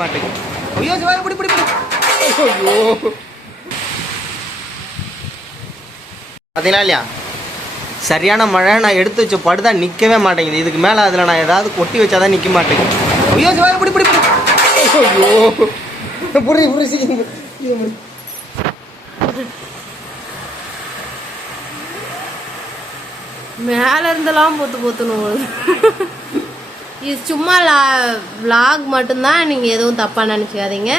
மாட்டேங்குது. ஐயோ சிவா இப்படி இப்படி இப்படி. ஐயோ. பார்த்தீங்களா இல்லையா? சரியான மழை நான் எடுத்து வச்ச படுதா நிற்கவே மாட்டேங்குது. இதுக்கு மேலே அதில் நான் ஏதாவது கொட்டி வச்சாதான் நிற்க மாட்டேங்குது. ஐயோ சிவா இப்படி இப்படி ஐயோ. புரி புரி சீக்கிரம் மேல இருந்தெல்லாம் பொத்து பொத்துன்னு இது சும்மா வ்ளாக் மட்டும்தான் நீங்க எதுவும் தப்பா நினைச்சுக்காதீங்க.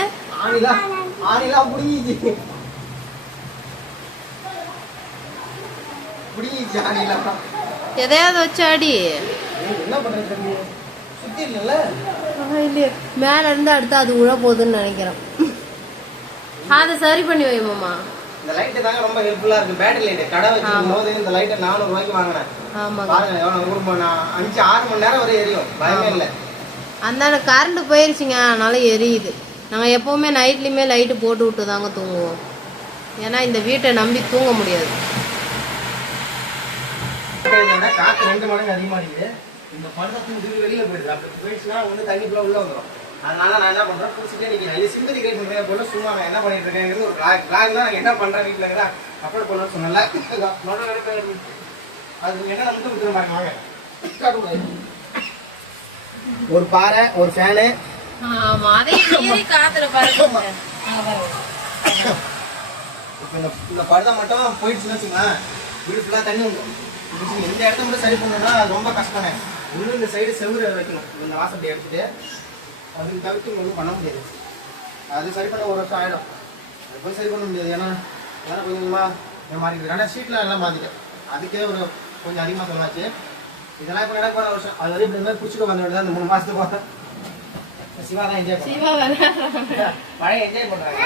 எதையாவது வச்சு அடி இல்லையே. மேல இருந்து அடுத்து அது உழ போகுதுன்னு நினைக்கிறேன். அதை சரி பண்ணி வை மாமா. இந்த லைட்டு தாங்க ரொம்ப ஹெல்ப்ஃபுல்லாக இருக்கு. பேட்டரி லைட்டு கடை வச்சிருக்கும் போது இந்த லைட்டை நானூறு ரூபாய்க்கு வாங்கினேன். பாருங்க எவ்வளோ ஒரு அஞ்சு ஆறு மணி நேரம் வரை எரியும். பயமே இல்லை. அந்த கரண்ட் போயிருச்சுங்க அதனால எரியுது. நாங்கள் எப்போவுமே நைட்லேயுமே லைட்டு போட்டு விட்டு தாங்க தூங்குவோம். ஏன்னா இந்த வீட்டை நம்பி தூங்க முடியாது. காத்து ரெண்டு மடங்கு அதிகமா அடிக்குது இந்த படுதா தூக்கி வெளியில போயிடுது. அப்படி போயிடுச்சுன்னா வந்து தண்ணி உள்ள வந்துடும் அதனால நான் என்ன பண்றேன் குடிச்சிட்டே நிற்கிறேன் இது சிம்பதி கிரியேட் பண்ணுறேன் போல சும்மா நான் என்ன பண்ணிட்டு இருக்கேங்கிறது ஒரு பிளாக் பிளாக் தான் நான் என்ன பண்றேன் வீட்டில் இருக்கிறா அப்லோட் பண்ணணும்னு சொன்னல அது என்ன வந்து விட்டுற மாதிரி வாங்க. ஒரு பாறை ஒரு ஃபேனு இந்த இந்த படுதா மட்டும் போயிடுச்சுன்னு வச்சுங்களேன் வீடு ஃபுல்லாக தண்ணி வந்துடும் இந்த இடத்த மட்டும் சரி பண்ணணும்னா ரொம்ப கஷ்டமே இன்னும் இந்த சைடு செவுரு வைக்கணும். இந்த வாசப்படி எடுத்துட்டு. அதுக்கு தவிர்த்து ஒன்றும் பண்ண முடியாது. அது சரி பண்ண ஒரு வருஷம் ஆகிடும் அது போய் சரி பண்ண முடியாது. ஏன்னா ஏன்னா கொஞ்சம் கொஞ்சமாக மாறிடுது ஆனால் ஷீட்டில் எல்லாம் மாற்றிட்டேன் அதுக்கே ஒரு கொஞ்சம் அதிகமாக சொன்னாச்சு இதெல்லாம் இப்போ நடக்க போகிற வருஷம். அது வரையும் இப்படி பிடிச்சிட்டு வந்த வேண்டியது இந்த மூணு மாதத்துக்கு பார்த்தேன் சிவா தான் என்ஜாய் விளையாடுறாங்க மழை என்ஜாய் பண்ணுறாங்க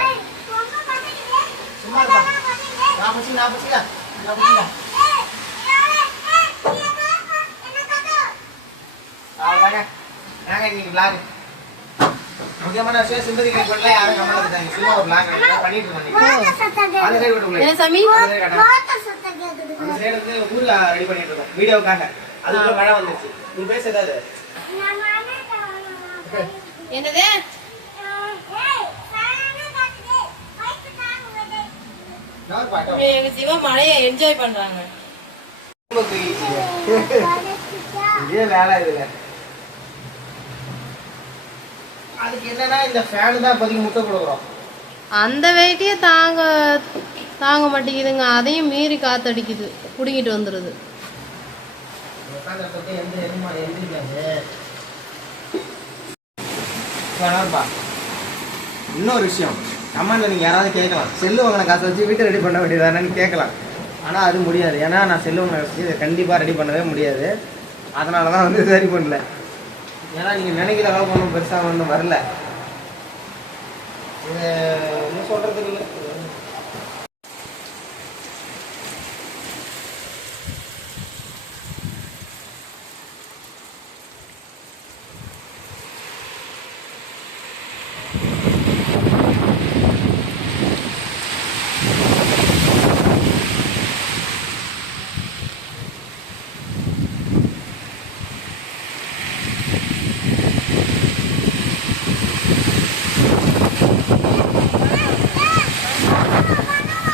சும்மா இருப்பா. நான் பிடிச்சி நான் பிடிச்சிக்கா நான் பிடிச்சிக்கா அவ்வளோதாங்க நாங்க இன்னைக்கு vlog. முக்கியமான விஷயம் கிளிக் பண்ணல யாரும் கமெண்ட் எடுத்தாங்க சும்மா ஒரு vlog பண்ணிட்டு இருக்கோம் அந்த சைடு விட்டு என்ன சாமி? அந்த side காட்டுங்க. அந்த சைடு வந்து ஊர்ல ரெடி பண்ணிட்டு இருக்கோம். வீடியோக்காக. அதுக்குள்ள மழை வந்துருச்சு. நீ பேச ஏதாவது. என்னது? சிவா மழையை என்ஜாய் பண்றாங்க. வேலை இதுல அதுக்கு என்னன்னா இந்த ஃபேன் தான் இப்போதைக்கு முட்டை கொடுக்குறோம். அந்த வெயிட்டையே தாங்க தாங்க மாட்டேங்குதுங்க. அதையும் மீறி காத்தடிக்குது. புடிங்கிட்டு வந்துடுது இன்னொரு விஷயம். கமெண்ட்ல நீங்க யாராவது கேட்கலாம். செல்லு வாங்கின காசை வச்சு வீட்டை ரெடி பண்ண வேண்டியதானு கேட்கலாம். ஆனால் அது முடியாது. ஏன்னா நான் செல்லு வாங்கின காசு வச்சு கண்டிப்பாக ரெடி பண்ணவே முடியாது. அதனால தான் வந்து சரி பண்ணல. ஏன்னா நீங்கள் நினைக்கிற அளவுக்கு ஒன்றும் பெருசாக ஒன்றும் வரல. என்ன சொல்கிறது இல்லை. Thank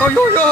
ஐயோ